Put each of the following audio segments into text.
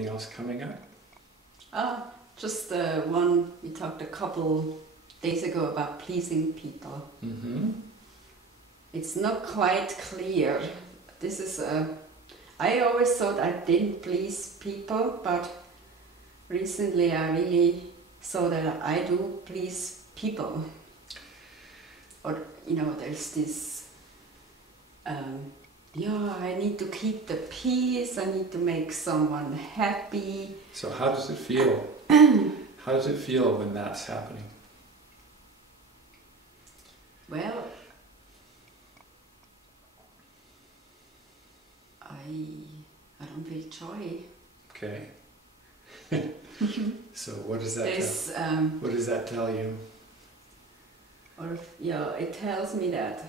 Anything else coming up? Just one we talked a couple days ago about pleasing people. Mm-hmm. It's not quite clear. This is I always thought I didn't please people, but recently I really saw that I do please people. Or, there's this, I need to keep the peace, I need to make someone happy. So how does it feel? How does it feel when that's happening? Well, I don't feel joy. Okay. So what does that There's, what does that tell you? It tells me that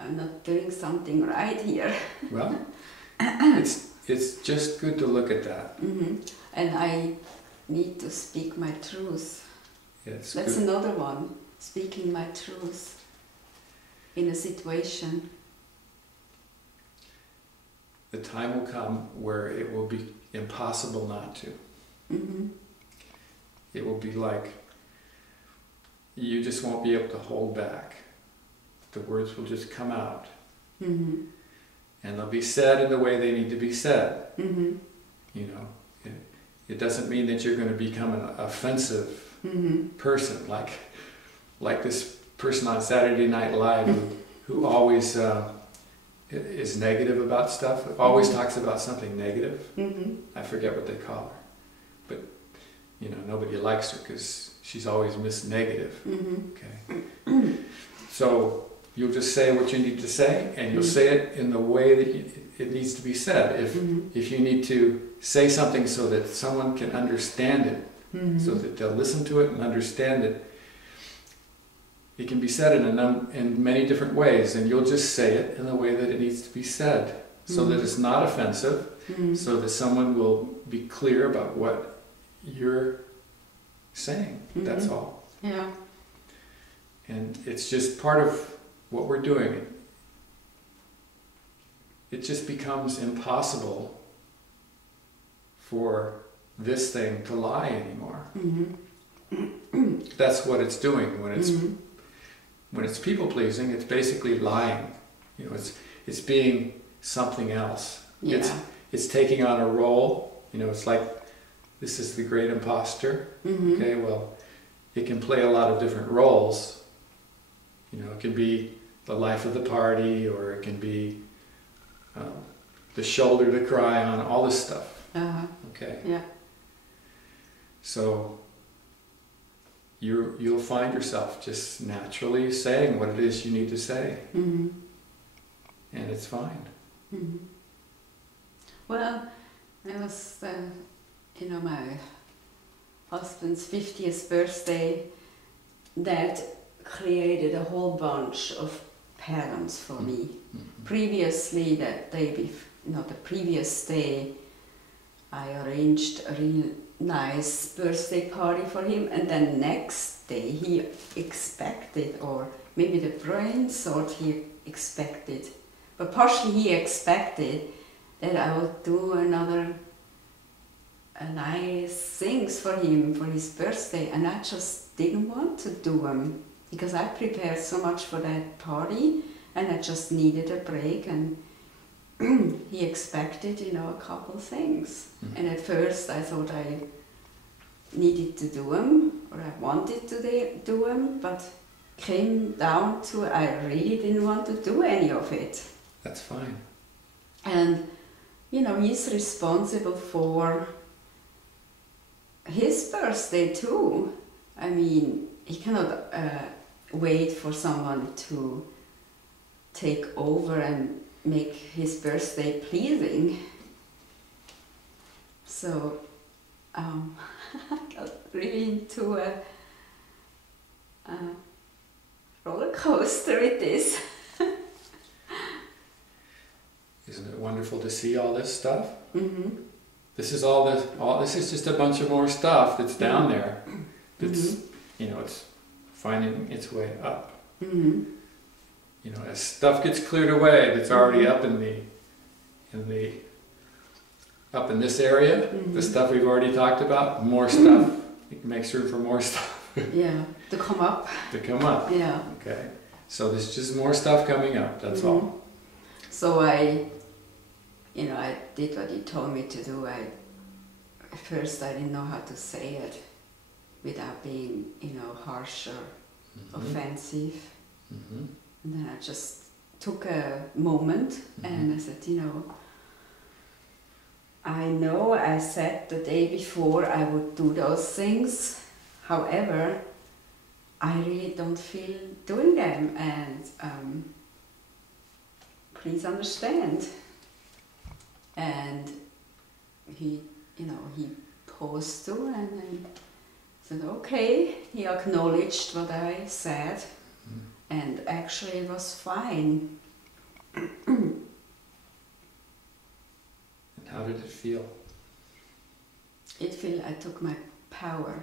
I'm not doing something right here. Well, it's just good to look at that. Mm-hmm. And I need to speak my truth. That's good. Another Another one, speaking my truth in a situation. The time will come where it will be impossible not to. Mm-hmm. It will be like you just won't be able to hold back. The words will just come out. Mm-hmm. And they'll be said in the way they need to be said. Mm-hmm. It doesn't mean that you're going to become an offensive Mm-hmm. person like this person on Saturday Night Live who always is negative about stuff, always talks about something negative. Mm-hmm. I forget what they call her. But, nobody likes her because she's always Miss Negative. Mm-hmm. Okay. So you'll just say what you need to say, and you'll say it in the way that it needs to be said. If you need to say something so that someone can understand it, so that they'll listen to it and understand it, it can be said in many different ways, and you'll just say it in the way that it needs to be said, so that it's not offensive, so that someone will be clear about what you're saying. That's all. Yeah. And it's just part of what we're doing. It just becomes impossible for this thing to lie anymore. Mm-hmm. That's what it's doing when it's people pleasing. It's basically lying. It's being something else. Yeah. It's taking on a role. It's like this is the great imposter. Mm-hmm. Okay, well, it can play a lot of different roles. It can be the life of the party, or it can be the shoulder to cry on, all this stuff. Uh-huh. Okay. Yeah. So you'll find yourself just naturally saying what it is you need to say, Mm-hmm. and it's fine. Mm-hmm. Well, it was, my husband's 50th birthday that created a whole bunch of patterns for me. Mm-hmm. Previously, the previous day, I arranged a real nice birthday party for him, and then next day he expected, or maybe the brain thought he expected, but partially he expected that I would do another nice things for him for his birthday, and I just didn't want to do them because I prepared so much for that party, and I just needed a break. And he expected, a couple things. Mm-hmm. And at first I thought I needed to do them, or I wanted to do them, but came down to I really didn't want to do any of it. That's fine. And, he's responsible for his birthday too. I mean, he cannot wait for someone to take over and make his birthday pleasing. So I got really into a roller coaster with this. Isn't it wonderful to see all this stuff? Mm-hmm. This is all this is just a bunch of more stuff that's down there. That's it's finding its way up. Mm-hmm. As stuff gets cleared away that's already up in the up in this area, the stuff we've already talked about, more stuff. It makes room for more stuff Yeah, to come up. to come up. Yeah. Okay, so there's just more stuff coming up, that's all. So I did what he told me to do. At first I didn't know how to say it without being, harsh or offensive. Mhm. And then I just took a moment and I said, I know I said the day before I would do those things. However, I really don't feel doing them, and please understand. And he paused too, and then said, okay. He acknowledged what I said, and actually it was fine. And how did it feel? It felt I took my power,